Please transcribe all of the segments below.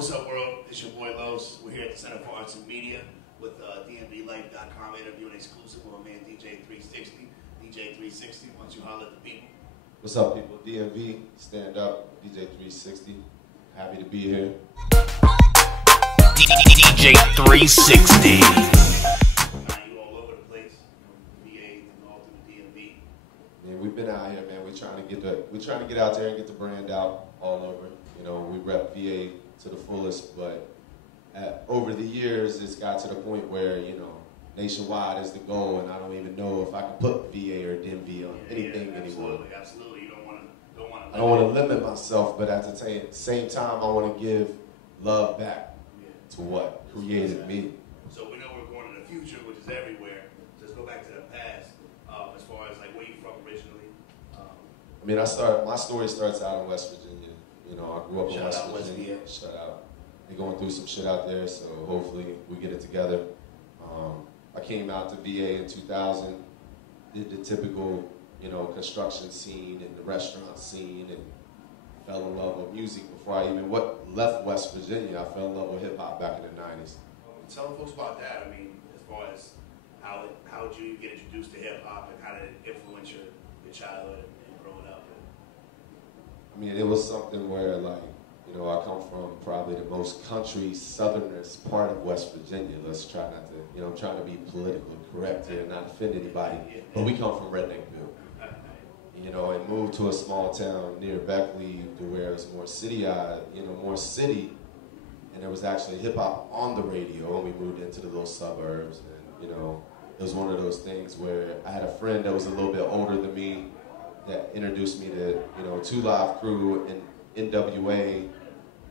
What's up, world? It's your boy Los. We're here at the Center for Arts and Media with DMVLIFE.com interviewing exclusive with my man DJ 360. DJ 360, why don't you holler at the people? What's up, people? DMV, stand up. DJ 360, happy to be here. DJ 360. You all over the place, VA and all through the DMV. Man, we've been out here, man. We're trying to get out there and get the brand out all over. You know, we rep VA to the fullest, but over the years, it's got to the point where, you know, nationwide is the goal, and I don't even know if I can put VA or DMV on anything anymore. Absolutely. You don't want to. I don't want to limit myself, but at the same time, I want to give love back to what created me. So we know we're going in the future, which is everywhere. Let's go back to the past, as far as like where you from originally. I mean, my story starts out in West Virginia. You know, I grew up in West Virginia. Shout out. They're going through some shit out there, so hopefully we get it together. I came out to VA in 2000, did the typical, you know, construction scene and the restaurant scene, and fell in love with music before I even left West Virginia. I fell in love with hip hop back in the 90s. Tell folks about that. I mean, as far as how did you get introduced to hip hop, and how did it influence your childhood and growing up? I mean, it was something where, like, you know, I come from probably the most country southernest part of West Virginia. Let's try not to, you know, I'm trying to be politically correct here and not offend anybody, but we come from Redneckville. You know, and moved to a small town near Beckley to where it was more more city, and there was actually hip hop on the radio, and we moved into the little suburbs, and, you know, it was one of those things where I had a friend that was a little bit older than me that introduced me to, you know, Two Live Crew and NWA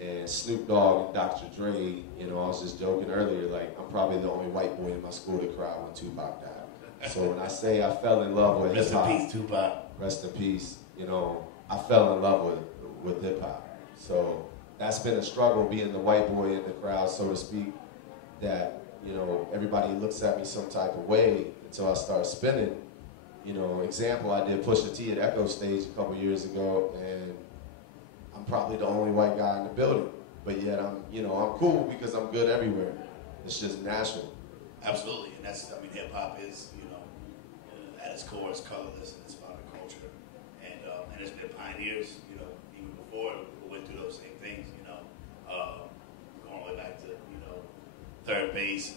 and Snoop Dogg and Dr. Dre. You know, I was just joking earlier, like, I'm probably the only white boy in my school to cry when Tupac died. So when I say I fell in love with hip hop, rest in peace, Tupac. Rest in peace. You know, I fell in love with hip hop. So that's been a struggle, being the white boy in the crowd, so to speak, that, you know, everybody looks at me some type of way until I start spinning. You know, example, I did Pusha T at Echo Stage a couple years ago, and I'm probably the only white guy in the building, but yet I'm cool because I'm good everywhere. It's just natural. Absolutely, and that's, I mean, hip hop is, you know, at its core, it's colorless and it's about the culture, and it's been pioneers, you know, even before we went through those same things, you know, going all the way back to, you know, third base.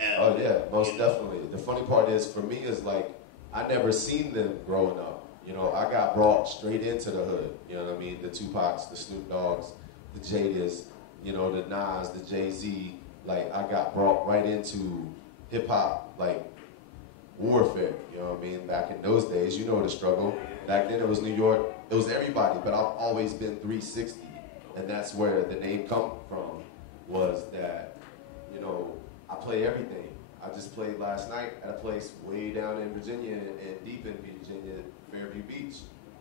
And, oh yeah, most definitely. The funny part is, for me, is like, I never seen them growing up. You know, I got brought straight into the hood. You know what I mean? The Tupacs, the Snoop Doggs, the Jadas, you know, the Nas, the Jay-Z. Like, I got brought right into hip hop, like, warfare. You know what I mean? Back in those days, you know the struggle. Back then it was New York. It was everybody, but I've always been 360. And that's where the name come from, was that, you know, I play everything. I just played last night at a place way down in Virginia, and deep in Virginia, Fairview Beach,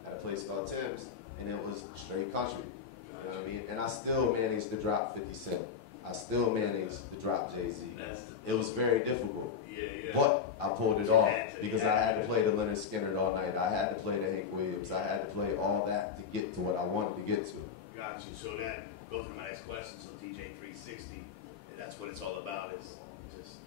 at a place called Tim's, and it was straight country. You know what I mean? And I still managed to drop 50 Cent. I still managed to drop Jay-Z. It was very difficult. But I pulled it off because I had to play the Leonard Skinner all night. I had to play the Hank Williams. I had to play all that to get to what I wanted to get to. Got you. So that goes to my next question. So DJ 360, that's what it's all about, is just...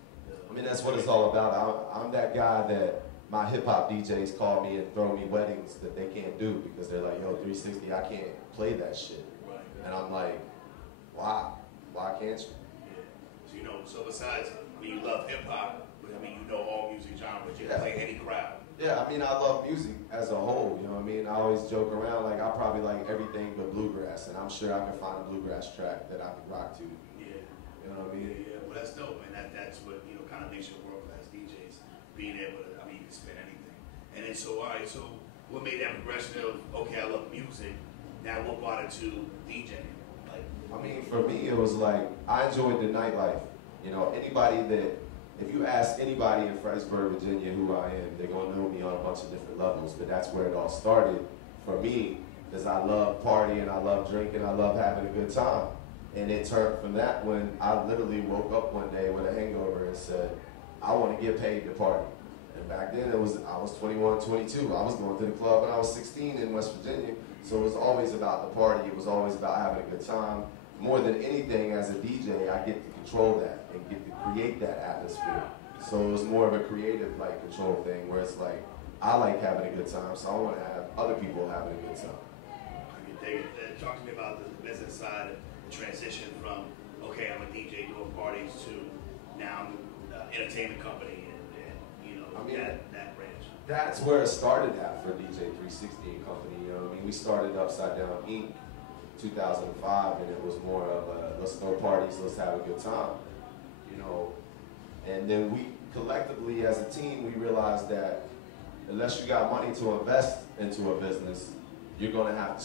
I mean, that's what it's all about. I'm that guy that my hip-hop DJs call me and throw me weddings that they can't do because they're like, yo, 360, I can't play that shit. Right. And I'm like, why? Why can't you? Yeah. So, you know, so besides, I mean, you love hip-hop, but I mean, you know all music genres. You can play any crowd. Yeah, I mean, I love music as a whole, you know what I mean? I always joke around, like, I probably like everything but bluegrass, and I'm sure I can find a bluegrass track that I can rock to. Yeah. You know what I mean? Yeah. Well, that's dope, man. That's what, you know, kind of makes you world-class DJs, being able to, I mean, you can spin anything. And then, so, all right, so what made that progression of, okay, I love music, now what brought it to DJing? Like, I mean, for me, it was like, I enjoyed the nightlife. You know, anybody that, if you ask anybody in Fredericksburg, Virginia, who I am, they're going to know me on a bunch of different levels, but that's where it all started for me, because I love partying, I love drinking, I love having a good time. And it turned from that when I literally woke up one day with a hangover and said, I want to get paid to party. And back then, I was 21, 22. I was going to the club when I was 16 in West Virginia, so it was always about the party. It was always about having a good time. more than anything, as a DJ, I get to control that and get to create that atmosphere. So it was more of a creative like control thing, where it's like, I like having a good time, so I want to have other people having a good time. Talk to me about the business side, the transition from, okay, I'm a DJ doing parties, to now I'm an entertainment company, and you know, I mean, that branch. That's where it started at for DJ 360 and Company. You know what I mean? We started Upside Down Inc. 2005, and it was more of a, let's throw parties, let's have a good time, you know. And then we collectively as a team, we realized that unless you got money to invest into a business, you're gonna have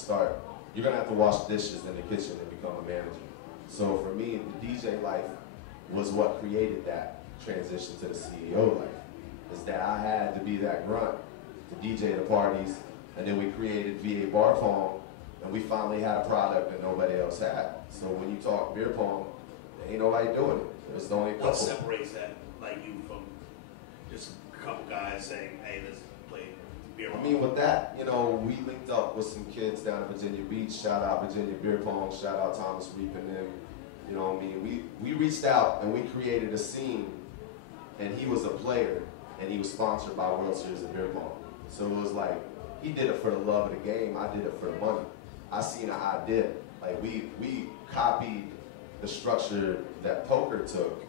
to wash dishes in the kitchen and become a manager. So for me, the DJ life was what created that transition to the CEO life, is that I had to be that grunt to DJ the parties, and then we created VA Bar Pong, and we finally had a product that nobody else had. So when you talk beer pong, there ain't nobody doing it. There's only a couple. What separates that, like you, from just a couple guys saying, hey, let's play beer pong? I mean, with that, you know, we linked up with some kids down at Virginia Beach. Shout out Virginia Beer Pong. Shout out Thomas Reap and them. You know what I mean? We reached out and we created a scene, and he was a player, and he was sponsored by World Series of Beer Pong. So it was like, he did it for the love of the game, I did it for the money. I seen an idea. Like, we copied the structure that poker took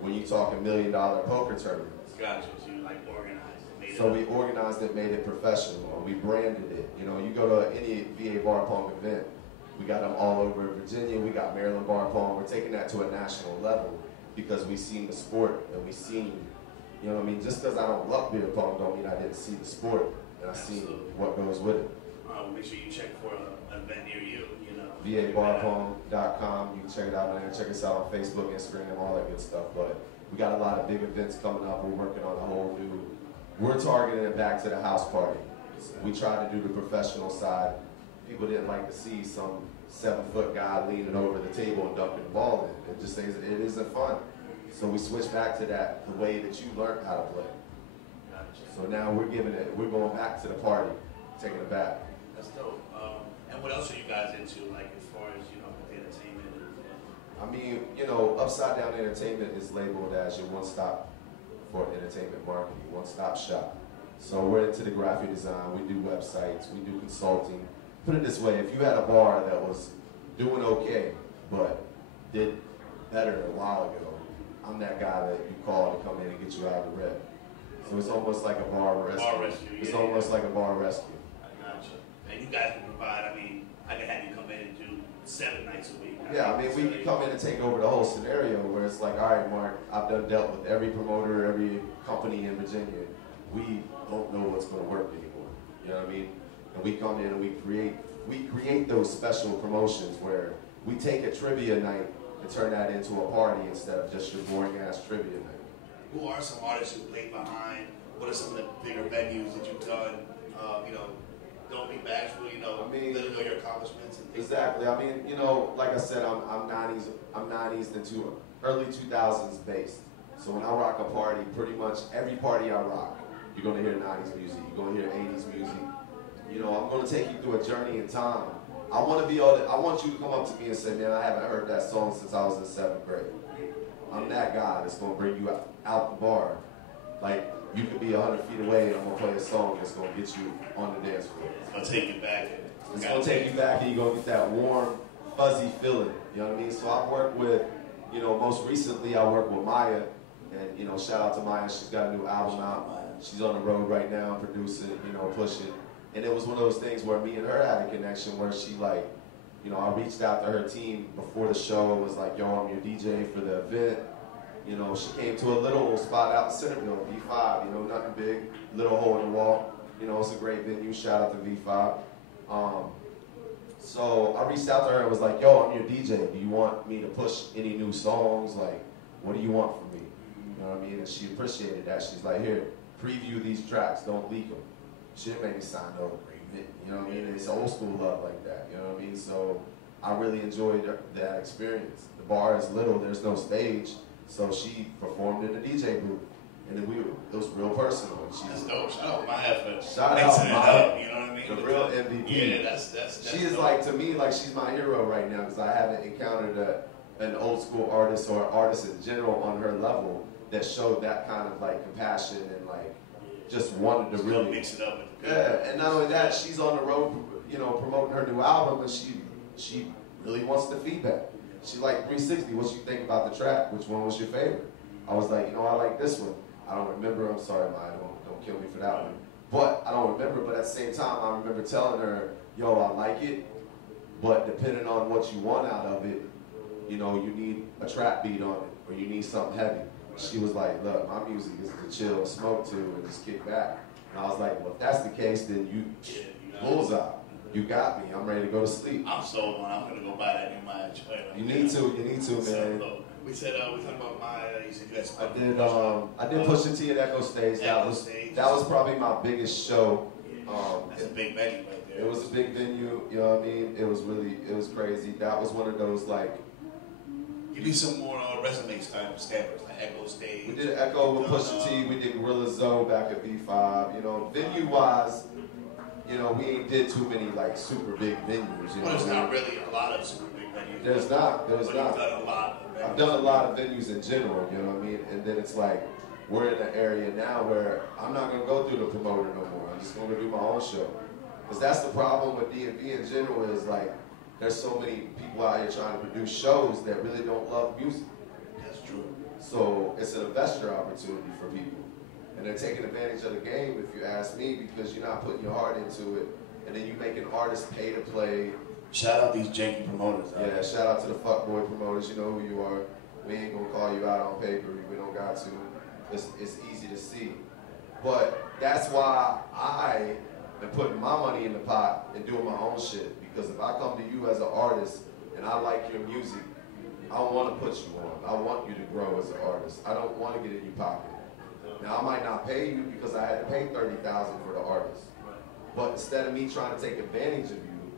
when you talk $1 million poker tournaments. Gotcha. So you like organized it. So we organized it, made it professional. We branded it. You know, you go to any VA Bar Pong event, we got them all over Virginia. We got Maryland Bar Pong. We're taking that to a national level because we seen the sport, and we seen, you know what I mean? Just because I don't love beer pong don't mean I didn't see the sport, and I seen what goes with it. Make sure you check for an event near you, you know. DMVLIFE.com. You can check it out, man. Check us out on Facebook, Instagram, all that good stuff. But we got a lot of big events coming up. We're working on a whole new, we're targeting it back to the house party. We try to do the professional side. People didn't like to see some 7-foot guy leaning over the table and dumping the ball in. It just says it isn't fun. So we switched back to that, the way that you learned how to play. Gotcha. So now we're going back to the party, taking it back. That's dope. And what else are you guys into, like, as far as, you know, the entertainment? I mean, you know, Upside Down Entertainment is labeled as your one-stop for entertainment marketing, one-stop shop. So we're into the graphic design, we do websites, we do consulting. Put it this way, if you had a bar that was doing okay, but did better a while ago, I'm that guy that you call to come in and get you out of the red. So it's almost like a bar rescue. Bar rescue, yeah. It's almost like a bar rescue. I gotcha. And you guys can provide, I mean, I can have you come in and do 7 nights a week. Yeah, I mean, we can come in and take over the whole scenario where it's like, all right, Mark, I've dealt with every promoter, every company in Virginia. We don't know what's going to work anymore. You know what I mean? And we come in and we create those special promotions where we take a trivia night and turn that into a party instead of just your boring ass trivia night. Who are some artists who played behind? What are some of the bigger venues that you've done? You know, don't be bashful. You know, let them know your accomplishments and things. Exactly. I mean, you know, like I said, I'm 90s into early 2000s based. So when I rock a party, pretty much every party I rock, you're gonna hear 90s music. You're gonna hear 80s music. You know, I'm gonna take you through a journey in time. I want you to come up to me and say, man, I haven't heard that song since I was in 7th grade. I'm that guy that's gonna bring you out the bar. Like, you could be 100 feet away and I'm gonna play a song that's gonna get you on the dance floor. It's gonna take you back. It's gonna take you back and you're gonna get that warm, fuzzy feeling. You know what I mean? So I've worked with, you know, most recently I worked with Maya. And, you know, shout out to Maya. She's got a new album out. She's on the road right now, producing, you know, pushing. And it was one of those things where me and her had a connection where she, like, you know, I reached out to her team before the show. It was like, yo, I'm your DJ for the event. You know, she came to a little spot out in Centerville, V5, you know, nothing big, little hole in the wall. You know, it's a great venue. Shout out to V5. So I reached out to her and was like, yo, I'm your DJ. Do you want me to push any new songs? Like, what do you want from me? You know what I mean? And she appreciated that. She's like, here, preview these tracks. Don't leak them. She didn't make me sign no agreement. You know what I mean? It's old school love like that. You know what I mean? So I really enjoyed that experience. The bar is little. There's no stage. So she performed in the DJ booth. And then it was real personal. That's dope. Shout out Maya for shout out Maya, you know what I mean? the real MVP. Yeah, that's she is dope. like, to me, like she's my hero right now because I haven't encountered an old school artist or artist in general on her level that showed that kind of like compassion and like just wanted to really mix it up with the people. Yeah, and not only that, she's on the road, you know, promoting her new album, and she really wants the feedback. She's like, 360, what you think about the track? Which one was your favorite? I was like, you know, I like this one. I don't remember. I'm sorry, Maya, don't kill me for that one. But I don't remember. But at the same time, I remember telling her, yo, I like it, but depending on what you want out of it, you know, you need a trap beat on it, or you need something heavy. She was like, look, my music is to chill and smoke to and just kick back. And I was like, well, if that's the case, then you bullseye. You got me. I'm ready to go to sleep. I'm sold on. I'm gonna go buy that new Maya joint. You need to, man. We said we talking about Maya. You said you had some. I did Pusha T at Echo Stage. That was probably my biggest show. That's a big venue right there. It was a big venue. You know what I mean? It was crazy. That was one of those like. Give me some more resume type stampers, like Echo Stage. We did Echo with Pusha T. We did Gorilla Zone back at B5. You know, venue wise. You know, we ain't did too many like super big venues. You know, there's not really a lot of super big venues. There's not. You've done a lot. I've done a lot of venues in general. You know what I mean? And then it's like we're in an area now where I'm not gonna go through the promoter no more. I'm just gonna do my own show. Because that's the problem with DMV in general is like there's so many people out here trying to produce shows that really don't love music. That's true. So it's an investor opportunity for people. And they're taking advantage of the game, if you ask me, because you're not putting your heart into it. And then you make an artist pay to play. Shout out these janky promoters. Yeah, shout out to the fuckboy promoters. You know who you are. We ain't gonna call you out on paper. We don't got to. It's easy to see. But that's why I am putting my money in the pot and doing my own shit. Because if I come to you as an artist and I like your music, I want to put you on. I want you to grow as an artist. I don't want to get in your pocket. Now, I might not pay you because I had to pay $30,000 for the artist. But instead of me trying to take advantage of you,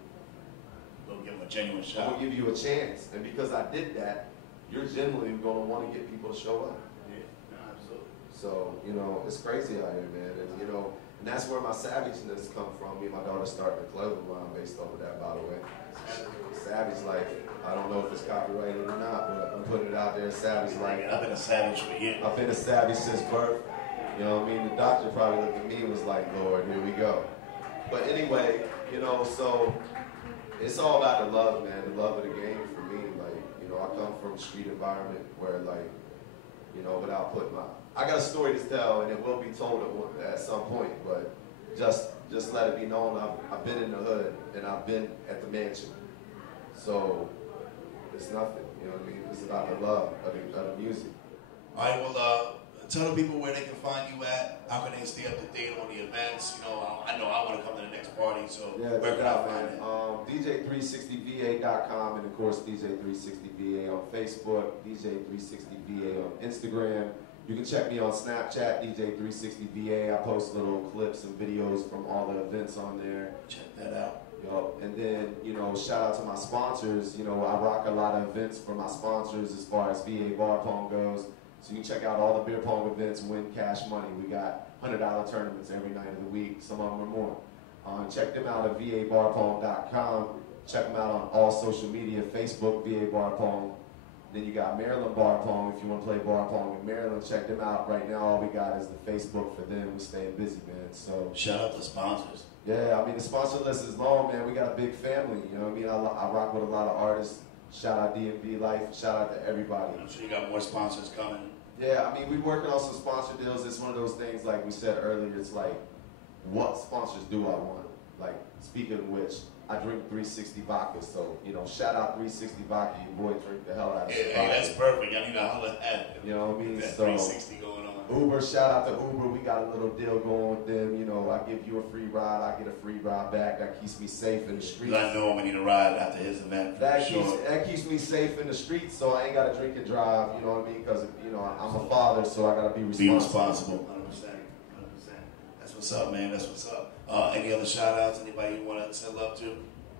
don't give him a genuine shot. I'm going to give you a chance. And because I did that, you're generally going to want to get people to show up. Yeah, absolutely. So, you know, it's crazy out here, man. And, you know, and that's where my savageness come from. Me and my daughter started a clothing line based off of that, by the way. Savage Life. I don't know if it's copyrighted or not, but I'm putting it out there. Savage Life. I've been a savage for years. I've been a savage since birth. You know what I mean? The doctor probably looked at me and was like, Lord, here we go. But anyway, you know, so it's all about the love, man. The love of the game for me. Like, you know, I come from a street environment where, like, you know, without putting my... I got a story to tell, and it will be told at some point, but just let it be known I've been in the hood, and I've been at the mansion. So, it's nothing, you know what I mean? It's about the love of the music. All right, well, tell the people where they can find you at. How can they stay up to date on the events? You know, I want to come to the next party, so yeah, where can I find it? DJ360VA.com, and of course DJ360VA on Facebook, DJ360VA on Instagram. You can check me on Snapchat, DJ360VA. I post little clips and videos from all the events on there. Check that out. And then, you know, shout out to my sponsors. You know, I rock a lot of events for my sponsors as far as VA Bar Pong goes. So you can check out all the beer pong events, win cash money. We got $100 tournaments every night of the week. Some of them are more. Check them out at VABarPong.com. Check them out on all social media, Facebook, VA Bar Pong. Then you got Maryland Bar Pong. If you want to play Bar Pong in Maryland, check them out. Right now, all we got is the Facebook for them. We're staying busy, man. So shout out to sponsors. Yeah, I mean, the sponsor list is long, man. We got a big family, you know what I mean? I rock with a lot of artists. Shout out DMV Life. Shout out to everybody. I'm sure you got more sponsors coming. Yeah, I mean, we're working on some sponsor deals. It's one of those things, like we said earlier, it's like, what sponsors do I want? Like, speaking of which, I drink 360 vodka, so, you know, shout out 360 vodka. Your boy drink the hell out of it. Hey, that's perfect. I need to holler at you know what I mean? That so, 360 going on. Uber, shout out to Uber. We got a little deal going with them. You know, I give you a free ride, I get a free ride back. That keeps me safe in the streets. I know when I need a ride after his event. That keeps me safe in the streets, so I ain't got to drink and drive. You know what I mean? Because, you know, I'm a father, so I got to be responsible. Be responsible. 100%. 100%. That's what's up, man. That's what's up. Any other shout outs? Anybody you want to send love to?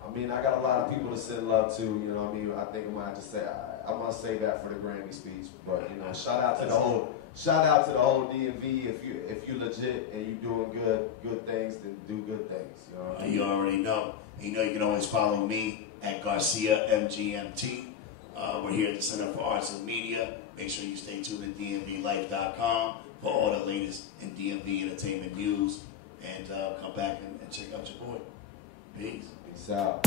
I mean, I got a lot of people to send love to, you know what I mean? I think I might have to say, I'm going to say that for the Grammy speech. But, you know, shout out to the whole DMV. If you legit and you doing good things, then do good things. You know what I mean? You already know. You know you can always follow me at Garcia MGMT. We're here at the Center for Arts and Media. Make sure you stay tuned to DMVLIFE.com for all the latest in DMV entertainment news. And come back and check out your boy. Peace. Peace out.